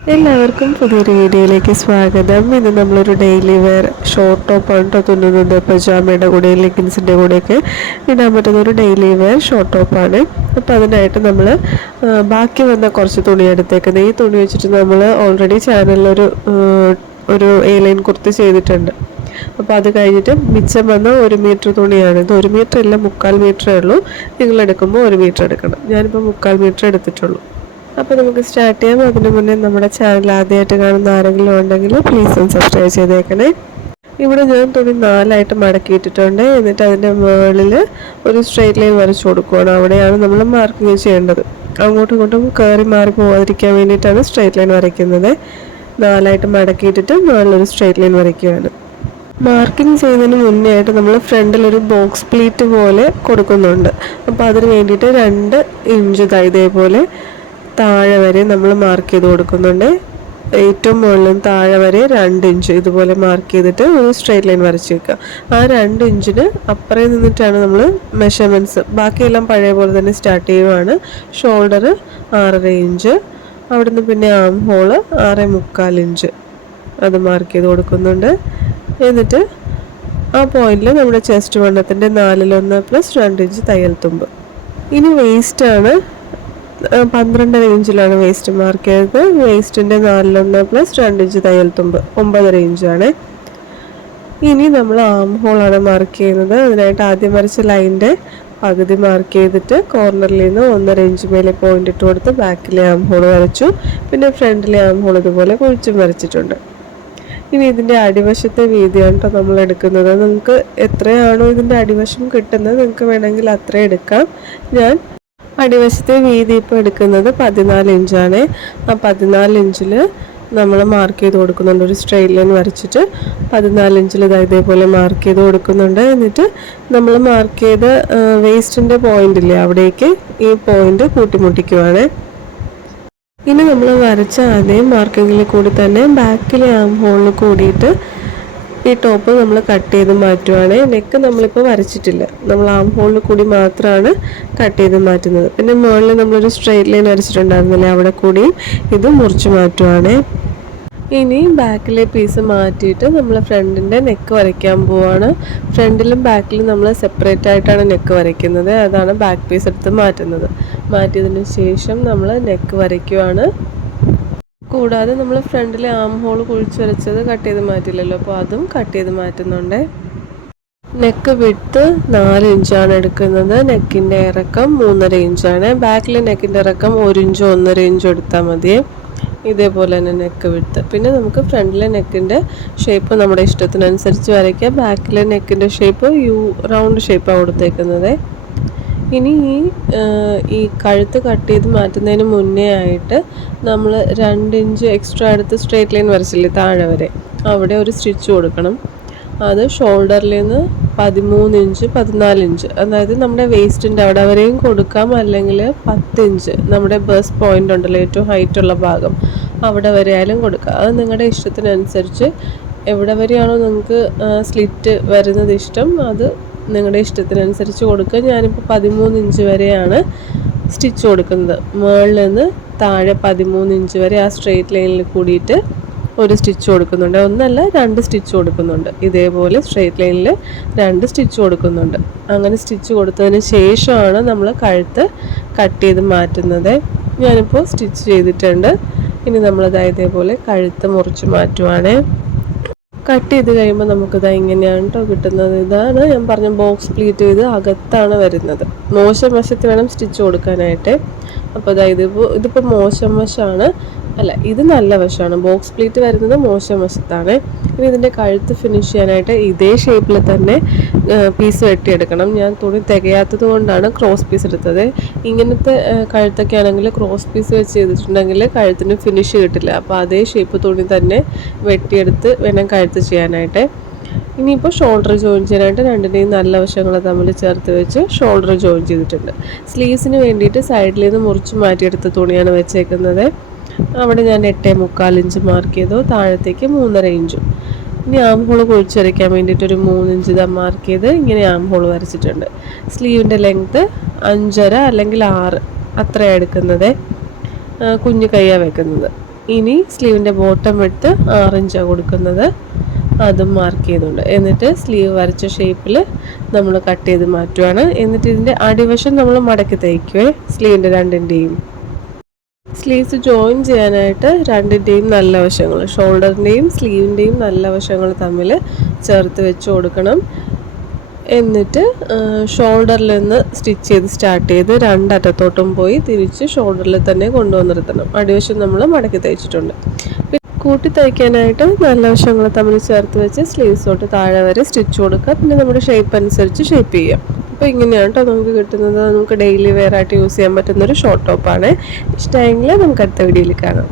എല്ലാവർക്കും പുതിയൊരു വീഡിയോയിലേക്ക് സ്വാഗതം. ഇന്ന് നമ്മളൊരു ഡെയിലി വെയർ ഷോർട്ട് ടോപ്പാണ് തുന്നുന്നത് പജാമയുടെ കൂടെ ലെഗിൻസിന്റെ കൂടെയൊക്കെ ഇടാൻ പറ്റുന്ന ഒരു ഡെയിലി വെയർ ഷോർട്ട് ടോപ്പാണ് അപ്പോൾ അതിനായിട്ട് നമ്മൾ ബാക്കി വന്ന കുറച്ച് തുണി എടുത്തേക്കുന്നത്. ഈ തുണി വെച്ചിട്ട് നമ്മൾ ഓൾറെഡി ചാനലിലൊരു ഒരു എ ലൈൻ കുർത്തി ചെയ്തിട്ടുണ്ട്. അപ്പോൾ അത് കഴിഞ്ഞിട്ട് മിച്ചം വന്ന ഒരു മീറ്റർ തുണിയാണ്. ഇത് ഒരു മീറ്റർ അല്ല മുക്കാൽ മീറ്ററേ ഉള്ളൂ. നിങ്ങൾ എടുക്കുമ്പോൾ ഒരു മീറ്റർ എടുക്കണം. ഞാനിപ്പോൾ മുക്കാൽ മീറ്റർ എടുത്തിട്ടുള്ളൂ. അപ്പോൾ നമുക്ക് സ്റ്റാർട്ട് ചെയ്യാം. അതിന് മുന്നേ നമ്മുടെ ചാനൽ ആദ്യമായിട്ട് കാണുന്ന ആരെങ്കിലും ഉണ്ടെങ്കിൽ പ്ലീസ് ഒന്ന് സബ്സ്ക്രൈബ് ചെയ്തേക്കണേ. ഇവിടെ ഞാൻ തുണി നാലായിട്ട് മടക്കിയിട്ടിട്ടുണ്ട് എന്നിട്ട് അതിന്റെ മുകളിൽ ഒരു സ്ട്രെയിറ്റ് ലൈൻ വരച്ചു കൊടുക്കുകയാണ് അവിടെയാണ് നമ്മൾ മാർക്കിങ് ചെയ്യേണ്ടത്. അങ്ങോട്ടും ഇങ്ങോട്ടും കയറി മാറി പോകാതിരിക്കാൻ വേണ്ടിയിട്ടാണ് സ്ട്രെയിറ്റ് ലൈൻ വരയ്ക്കുന്നത്. നാലായിട്ട് മടക്കിയിട്ടിട്ട് മുകളിലൊരു സ്ട്രെയിറ്റ് ലൈൻ വരയ്ക്കുകയാണ്. മാർക്കിംഗ് ചെയ്യുന്നതിന് മുന്നേ ആയിട്ട് നമ്മൾ ഫ്രണ്ടിൽ ഒരു ബോക്സ് പ്ലീറ്റ് പോലെ കൊടുക്കുന്നുണ്ട്. അപ്പോൾ അതിന് വേണ്ടിയിട്ട് രണ്ട് ഇഞ്ച് ഇതേപോലെ താഴെ വരെ നമ്മൾ മാർക്ക് ചെയ്ത് കൊടുക്കുന്നുണ്ട്. ഏറ്റവും മുകളിലും താഴെ വരെ രണ്ട് ഇഞ്ച് ഇതുപോലെ മാർക്ക് ചെയ്തിട്ട് ഒരു സ്ട്രെയിറ്റ് ലൈൻ വരച്ച് വെക്കുക. ആ രണ്ട് ഇഞ്ചിന് അപ്പുറേ നിന്നിട്ടാണ് നമ്മൾ മെഷർമെന്റ്സ് ബാക്കിയെല്ലാം പഴയ പോലെ തന്നെ സ്റ്റാർട്ട് ചെയ്യുവാണ്. ഷോൾഡർ ആറര ഇഞ്ച് അവിടുന്ന് പിന്നെ ആം ഹോൾ ആറ് മുക്കാൽ ഇഞ്ച് അത് മാർക്ക് ചെയ്ത് കൊടുക്കുന്നുണ്ട്. എന്നിട്ട് ആ പോയിന്റിൽ നമ്മുടെ ചെസ്റ്റ് വണ്ണത്തിന്റെ നാലിലൊന്ന് പ്ലസ് രണ്ട് ഇഞ്ച് തയ്യൽ തുമ്പ്. ഇനി വേസ്റ്റാണ് പന്ത്രണ്ടര റേഞ്ചിലാണ് വേസ്റ്റ് മാർക്ക് ചെയ്തത്. വേസ്റ്റിന്റെ നാലിലൊന്ന് പ്ലസ് രണ്ട് ഇഞ്ച് തയ്യൽ തുമ്പ്. ഒമ്പത് റേഞ്ചാണ് ഇനി നമ്മൾ ആം ഹോളാണ് മാർക്ക് ചെയ്യുന്നത്. അതിനായിട്ട് ആദ്യം വരച്ച ലൈന്റെ പകുതി മാർക്ക് ചെയ്തിട്ട് കോർണറിൽ നിന്ന് ഒന്നര ഇഞ്ച് മേലെ പോയിന്റ് ഇട്ട് കൊടുത്ത് ബാക്കിലെ ആം ഹോൾ വരച്ചു. പിന്നെ ഫ്രണ്ടിലെ ആം ഹോൾ ഇതുപോലെ കുഴിച്ചും വരച്ചിട്ടുണ്ട്. ഇനി ഇതിന്റെ അടിവശത്തെ വീതിയാണ് കേട്ടോ നമ്മൾ എടുക്കുന്നത്. നിങ്ങൾക്ക് എത്രയാണോ ഇതിന്റെ അടിവശം കിട്ടുന്നത് നിങ്ങൾക്ക് വേണമെങ്കിൽ അത്ര എടുക്കാം. ഞാൻ അടിവശത്തെ വീതി ഇപ്പോൾ എടുക്കുന്നത് പതിനാല് ഇഞ്ചാണ്. ആ പതിനാല് ഇഞ്ചിൽ നമ്മൾ മാർക്ക് ചെയ്ത് കൊടുക്കുന്നുണ്ട്. ഒരു സ്ട്രെയിറ്റ് ലൈൻ വരച്ചിട്ട് പതിനാല് ഇഞ്ചിൽ ഇതാ ഇതേപോലെ മാർക്ക് ചെയ്ത് കൊടുക്കുന്നുണ്ട്. എന്നിട്ട് നമ്മൾ മാർക്ക് ചെയ്ത വേസ്റ്റിന്റെ പോയിന്റ് ഇല്ലേ അവിടേക്ക് ഈ പോയിന്റ് കൂട്ടിമുട്ടിക്കുവാണ്. ഇനി നമ്മൾ വരച്ച അതേ മാർക്കിങ്ങിൽ കൂടി തന്നെ ബാക്കിലെ ആം ഹോളിൽ കൂടിയിട്ട് ഈ ടോപ്പ് നമ്മൾ കട്ട് ചെയ്ത് മാറ്റുവാണ്. നെക്ക് നമ്മളിപ്പോൾ വരച്ചിട്ടില്ല. നമ്മൾ ആം ഹോളിൽ കൂടി മാത്രമാണ് കട്ട് ചെയ്ത് മാറ്റുന്നത്. പിന്നെ മുകളിൽ നമ്മളൊരു സ്ട്രെയിറ്റ് ലൈൻ വരച്ചിട്ടുണ്ടായിരുന്നില്ലേ? അവിടെ കൂടി ഇത് മുറിച്ച് മാറ്റുവാണ്. ഇനി ബാക്കിലെ പീസ് മാറ്റിയിട്ട് നമ്മൾ ഫ്രണ്ടിന്റെ നെക്ക് വരയ്ക്കാൻ പോവാണ്. ഫ്രണ്ടിലും ബാക്കിലും നമ്മൾ സെപ്പറേറ്റ് ആയിട്ടാണ് നെക്ക് വരയ്ക്കുന്നത്. അതാണ് ബാക്ക് പീസ് എടുത്ത് മാറ്റുന്നത്. മാറ്റിയതിന് ശേഷം നമ്മൾ നെക്ക് വരയ്ക്കുവാണ്. കൂടാതെ നമ്മൾ ഫ്രണ്ടിൽ ആം ഹോൾ കുഴിച്ച് വരച്ചത് കട്ട് ചെയ്ത് മാറ്റില്ലല്ലോ. അപ്പോൾ അതും കട്ട് ചെയ്ത് മാറ്റുന്നുണ്ട്. നെക്ക് വിട്ട് നാല് ഇഞ്ചാണ് എടുക്കുന്നത്. നെക്കിന്റെ ഇറക്കം മൂന്നര ഇഞ്ചാണ് ബാക്കിലെ നെക്കിന്റെ ഇറക്കം ഒരു ഇഞ്ചോ ഒന്നര ഇഞ്ചോ എടുത്താൽ മതിയേ ഇതേപോലെ തന്നെ നെക്ക് വിട്ട് പിന്നെ നമുക്ക് ഫ്രണ്ടിലെ നെക്കിന്റെ ഷേപ്പ് നമ്മുടെ ഇഷ്ടത്തിനനുസരിച്ച് വരയ്ക്കാം. ബാക്കിലെ നെക്കിന്റെ ഷേപ്പ് യു റൗണ്ട് ഷേപ്പാണ് കൊടുത്തേക്കുന്നത്. ഇനി ഈ ഈ കഴുത്ത് കട്ട് ചെയ്ത് മാറ്റുന്നതിന് മുന്നേ ആയിട്ട് നമ്മൾ രണ്ട് ഇഞ്ച് എക്സ്ട്രാ എടുത്ത് സ്ട്രേറ്റ് ലൈൻ വരച്ചില്ലേ താഴെ വരെ. അവിടെ ഒരു സ്റ്റിച്ച് കൊടുക്കണം. അത് ഷോൾഡറിൽ നിന്ന് പതിമൂന്ന് ഇഞ്ച് പതിനാല് ഇഞ്ച്. അതായത് നമ്മുടെ വേസ്റ്റിന്റെ അവിടെ വരെയും കൊടുക്കാം അല്ലെങ്കിൽ പത്ത് ഇഞ്ച്. നമ്മുടെ ബസ് പോയിന്റ് ഉണ്ടല്ലോ ഏറ്റവും ഹൈറ്റ് ഉള്ള ഭാഗം. അവിടെ വരെ ആയാലും കൊടുക്കാം. അത് നിങ്ങളുടെ ഇഷ്ടത്തിനനുസരിച്ച് എവിടെ വരെയാണോ നിങ്ങൾക്ക് സ്ലിറ്റ് വരുന്നത് ഇഷ്ടം അത് നിങ്ങളുടെ ഇഷ്ടത്തിനനുസരിച്ച് കൊടുക്കുക. ഞാനിപ്പോൾ പതിമൂന്ന് ഇഞ്ച് വരെയാണ് സ്റ്റിച്ച് കൊടുക്കുന്നത്. മുകളിൽ നിന്ന് താഴെ പതിമൂന്ന് ഇഞ്ച് വരെ ആ സ്ട്രെയിറ്റ് ലൈനിൽ കൂടിയിട്ട് ഒരു സ്റ്റിച്ച് കൊടുക്കുന്നുണ്ട്. ഒന്നല്ല രണ്ട് സ്റ്റിച്ച് കൊടുക്കുന്നുണ്ട്. ഇതേപോലെ സ്ട്രെയിറ്റ് ലൈനിൽ രണ്ട് സ്റ്റിച്ച് കൊടുക്കുന്നുണ്ട്. അങ്ങനെ സ്റ്റിച്ച് കൊടുത്തതിന് ശേഷമാണ് നമ്മൾ കഴുത്ത് കട്ട് ചെയ്ത് മാറ്റുന്നത്. ഞാനിപ്പോൾ സ്റ്റിച്ച് ചെയ്തിട്ടുണ്ട്. ഇനി നമ്മളത് ഇതേപോലെ കഴുത്ത് മുറിച്ച് മാറ്റുവാണേ. കട്ട് ചെയ്ത് കഴിയുമ്പോൾ നമുക്കിത് ഇങ്ങനെയാണ് കേട്ടോ കിട്ടുന്നത്. ഇതാണ് ഞാൻ പറഞ്ഞ ബോക്സ് പ്ലീറ്റ് ചെയ്ത് അകത്താണ് വരുന്നത്. മോശം വശത്ത് വേണം സ്റ്റിച്ച് കൊടുക്കാനായിട്ട്. അപ്പോൾ അതായത് ഇതിപ്പോൾ ഇതിപ്പോൾ മോശം വശമാണ് അല്ല ഇത് നല്ല വശമാണ്. ബോക്സ് പ്ലേറ്റ് വരുന്നത് മോശം വശത്താണ്. ഇനി ഇതിന്റെ കഴുത്ത് ഫിനിഷ് ചെയ്യാനായിട്ട് ഇതേ ഷേപ്പിൽ തന്നെ പീസ് വെട്ടിയെടുക്കണം. ഞാൻ തുണി തികയാത്തത് കൊണ്ടാണ് ക്രോസ് പീസ് എടുത്തത്. ഇങ്ങനത്തെ കഴുത്തൊക്കെ ആണെങ്കിൽ ക്രോസ് പീസ് വെച്ച് ചെയ്തിട്ടുണ്ടെങ്കിൽ കഴുത്തിന് ഫിനിഷ് കിട്ടില്ല. അപ്പോൾ അതേ ഷേപ്പ് തുണി തന്നെ വെട്ടിയെടുത്ത് വേണം കഴുത്ത് ചെയ്യാനായിട്ട്. ഇനിയിപ്പോൾ ഷോൾഡർ ജോയിൻ ചെയ്യാനായിട്ട് രണ്ടിന്റെയും നല്ല വശങ്ങൾ തമ്മിൽ ചേർത്ത് വെച്ച് ഷോൾഡർ ജോയിൻ ചെയ്തിട്ടുണ്ട്. സ്ലീവ്സിന് വേണ്ടിയിട്ട് സൈഡിൽ നിന്ന് മുറിച്ച് മാറ്റിയെടുത്ത തുണിയാണ് വെച്ചേക്കുന്നത്. അവിടെ ഞാൻ എട്ടേ മുക്കാൽ ഇഞ്ച് മാർക്ക് ചെയ്തു. താഴത്തേക്ക് മൂന്നര ഇഞ്ചും. ഇനി ആം ഹോൾ കുഴിച്ചരയ്ക്കാൻ വേണ്ടിയിട്ട് ഒരു മൂന്നിഞ്ച് ഇതാ മാർക്ക് ചെയ്ത് ഇങ്ങനെ ആം ഹോൾ വരച്ചിട്ടുണ്ട്. സ്ലീവിന്റെ ലെങ്ത്ത് അഞ്ചര അല്ലെങ്കിൽ ആറ്. അത്രയാണ് എടുക്കുന്നത്. കുഞ്ഞു കൈയാണ് വെക്കുന്നത്. ഇനി സ്ലീവിന്റെ ബോട്ടം എടുത്ത് ആറിഞ്ചാണ് കൊടുക്കുന്നത്. അതും മാർക്ക് ചെയ്യുന്നുണ്ട് എന്നിട്ട് സ്ലീവ് വരച്ച ഷേപ്പിൽ നമ്മൾ കട്ട് ചെയ്ത് മാറ്റുവാണ്. എന്നിട്ട് ഇതിന്റെ അടിവശം നമ്മൾ മടക്കി തയ്ക്കുവേ സ്ലീവിന്റെ രണ്ടിന്റെയും സ്ലീവ്സ് ജോയിൻ ചെയ്യാനായിട്ട് രണ്ടിന്റെയും നല്ല വശങ്ങൾ ഷോൾഡറിന്റെയും സ്ലീവിന്റെയും നല്ല വശങ്ങൾ തമ്മിൽ ചേർത്ത് വെച്ച് കൊടുക്കണം. എന്നിട്ട് ഷോൾഡറിൽ നിന്ന് സ്റ്റിച്ച് ചെയ്ത് സ്റ്റാർട്ട് ചെയ്ത് രണ്ടറ്റത്തോട്ടും പോയി തിരിച്ച് ഷോൾഡറിൽ തന്നെ കൊണ്ടുവന്നിരുത്തണം അടിവശം നമ്മൾ മടക്കി തയ്ച്ചിട്ടുണ്ട്. കൂട്ടി തയ്ക്കാനായിട്ട് നല്ല വശങ്ങൾ തമ്മിൽ ചേർത്ത് വെച്ച് സ്ലീവ്സ് തൊട്ട് താഴെ വരെ സ്റ്റിച്ച് കൊടുക്കുക. പിന്നെ നമ്മുടെ ഷേപ്പ് അനുസരിച്ച് ഷേപ്പ് ചെയ്യാം. അപ്പോൾ ഇങ്ങനെയാണ് കേട്ടോ നമുക്ക് കിട്ടുന്നത്. നമുക്ക് ഡെയിലി വെയർ ആയിട്ട് യൂസ് ചെയ്യാൻ പറ്റുന്ന ഒരു ഷോർട്ട് ടോപ്പാണ് ഇഷ്ടമായെങ്കിൽ നമുക്ക് അടുത്ത വീഡിയോയിൽ കാണാം.